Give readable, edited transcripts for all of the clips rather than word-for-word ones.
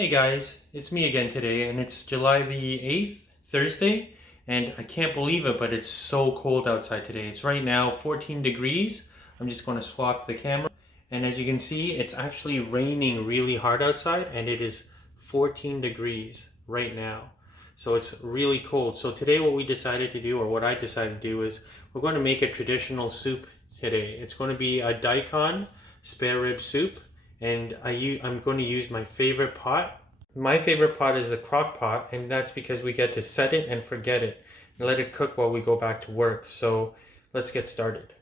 Hey guys, it's me again today, and it's July the 8th, Thursday, and I can't believe it, but it's so cold outside today. It's right now 14 degrees. I'm just going to swap the camera, and as you can see, it's actually raining really hard outside, and it is 14 degrees right now. So it's really cold. So today what we decided to do, or what I decided to do, is we're going to make a traditional soup today. It's going to be a Daikon Spare Rib Soup. And I'm going to use my favorite pot. My favorite pot is the crock pot, and that's because we get to set it and forget it and let it cook while we go back to work. So let's get started.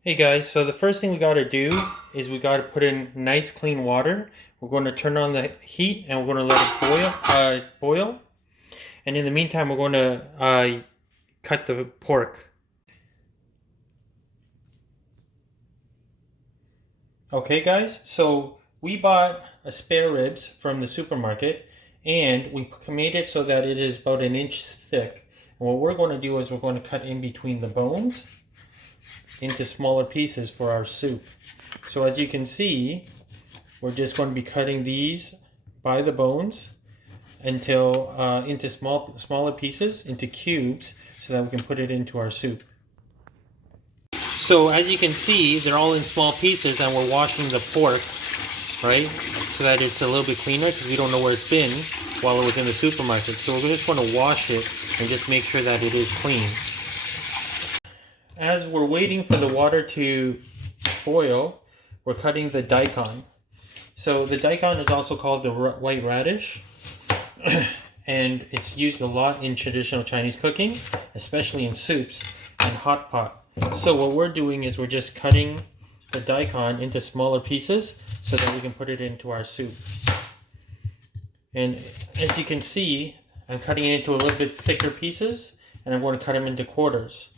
Hey guys, so the first thing we got to do is we got to put in nice clean water. We're going to turn on the heat and we're going to let it boil. And in the meantime, we're going to cut the pork. Okay guys, so we bought a spare ribs from the supermarket and we made it so that it is about an inch thick. And what we're going to do is we're going to cut in between the bones into smaller pieces for our soup. So as you can see, we're just going to be cutting these by the bones until into smaller pieces, into cubes, so that we can put it into our soup. So as you can see, they're all in small pieces, and we're washing the pork, right? So that it's a little bit cleaner, because we don't know where it's been while it was in the supermarket. So we're just going to wash it and just make sure that it is clean. As we're waiting for the water to boil, we're cutting the daikon. So the daikon is also called the white radish. And it's used a lot in traditional Chinese cooking, especially in soups and hot pot. So what we're doing is we're just cutting the daikon into smaller pieces so that we can put it into our soup. And as you can see, I'm cutting it into a little bit thicker pieces, and I'm going to cut them into quarters.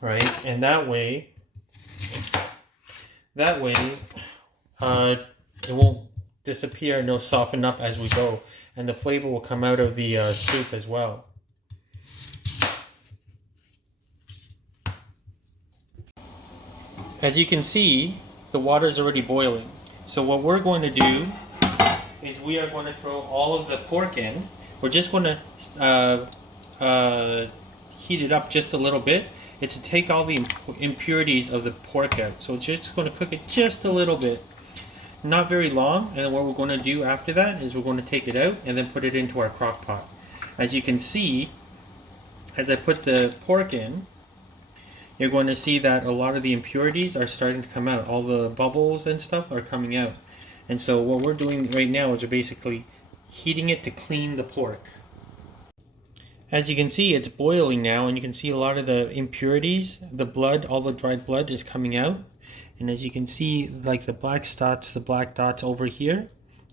Right? And that way it won't disappear, and it'll soften up as we go. And the flavor will come out of the soup as well. As you can see, the water is already boiling. So what we're going to do is we are going to throw all of the pork in. We're just going to heat it up just a little bit. It's to take all the impurities of the pork out. So it's just going to cook it just a little bit. Not very long. And then what we're going to do after that is we're going to take it out and then put it into our crock pot. As you can see, as I put the pork in, you're going to see that a lot of the impurities are starting to come out. All the bubbles and stuff are coming out. And so what we're doing right now is we're basically heating it to clean the pork. As you can see, it's boiling now, and you can see a lot of the impurities, the blood, all the dried blood is coming out. And as you can see, like the black dots over here,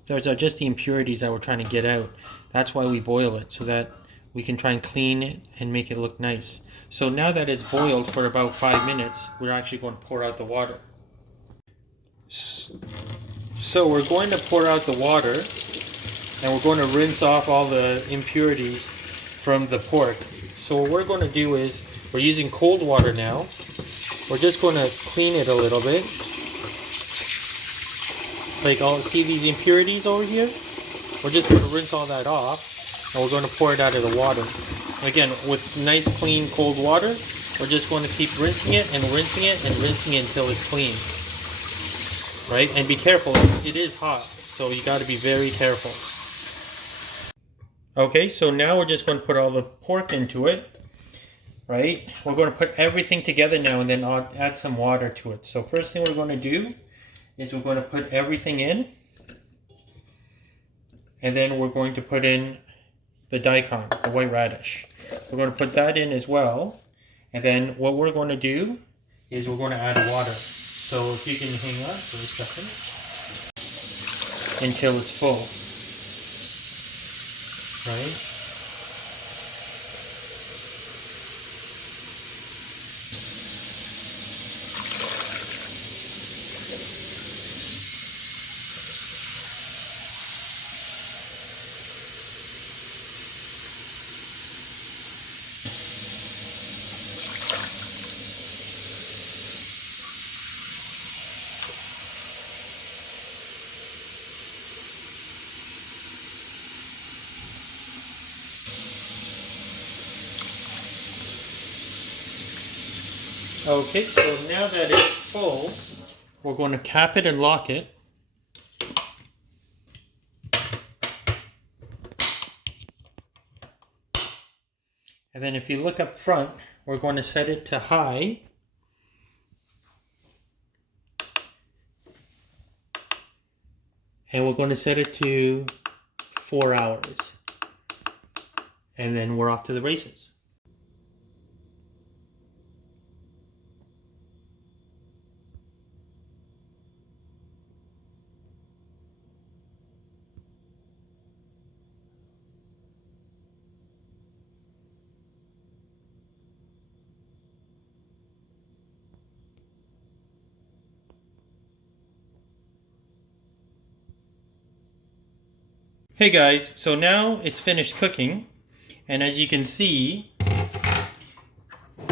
those are just the impurities that we're trying to get out. That's why we boil it, so that we can try and clean it and make it look nice. So now that it's boiled for about 5 minutes, we're actually going to pour out the water. So we're going to pour out the water, and we're going to rinse off all the impurities from the pork. So what we're going to do is, we're using cold water now. We're just going to clean it a little bit. Like, see these impurities over here? We're just going to rinse all that off, and we're going to pour it out of the water. Again, with nice clean cold water, we're just going to keep rinsing it and rinsing it and rinsing it until it's clean. Right? And be careful, it is hot, so you got to be very careful. Okay, so now we're just going to put all the pork into it. Right? We're going to put everything together now, and then I'll add some water to it. So first thing we're going to do is we're going to put everything in, and then we're going to put in the daikon, the white radish. We're going to put that in as well. And then what we're going to do is we're going to add water. So if you can hang on for a second until it's full. Right? Okay, so now that it's full, we're going to cap it and lock it. And then if you look up front, we're going to set it to high. And we're going to set it to 4 hours. And then we're off to the races. Hey guys, so now it's finished cooking, and as you can see,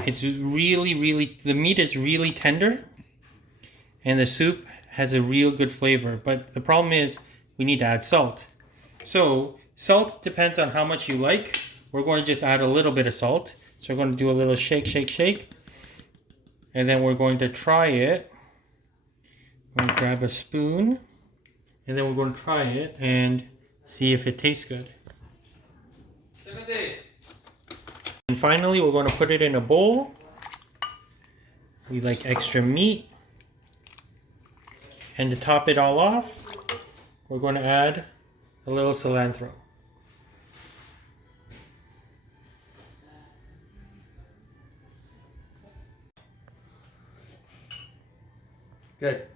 it's really, the meat is really tender, and the soup has a real good flavor, but the problem is we need to add salt. So salt depends on how much you like. We're going to just add a little bit of salt. So we're going to do a little shake, shake, shake, and then we're going to try it. We're going to grab a spoon, and then we're going to try it and see if it tastes good. And finally, we're going to put it in a bowl. We like extra meat. And to top it all off, we're going to add a little cilantro. Good.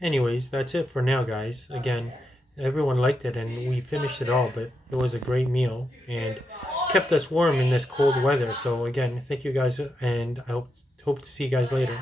Anyways, that's it for now, guys. Again, everyone liked it and we finished it all, but it was a great meal and kept us warm in this cold weather. So again, thank you guys, and I hope to see you guys later.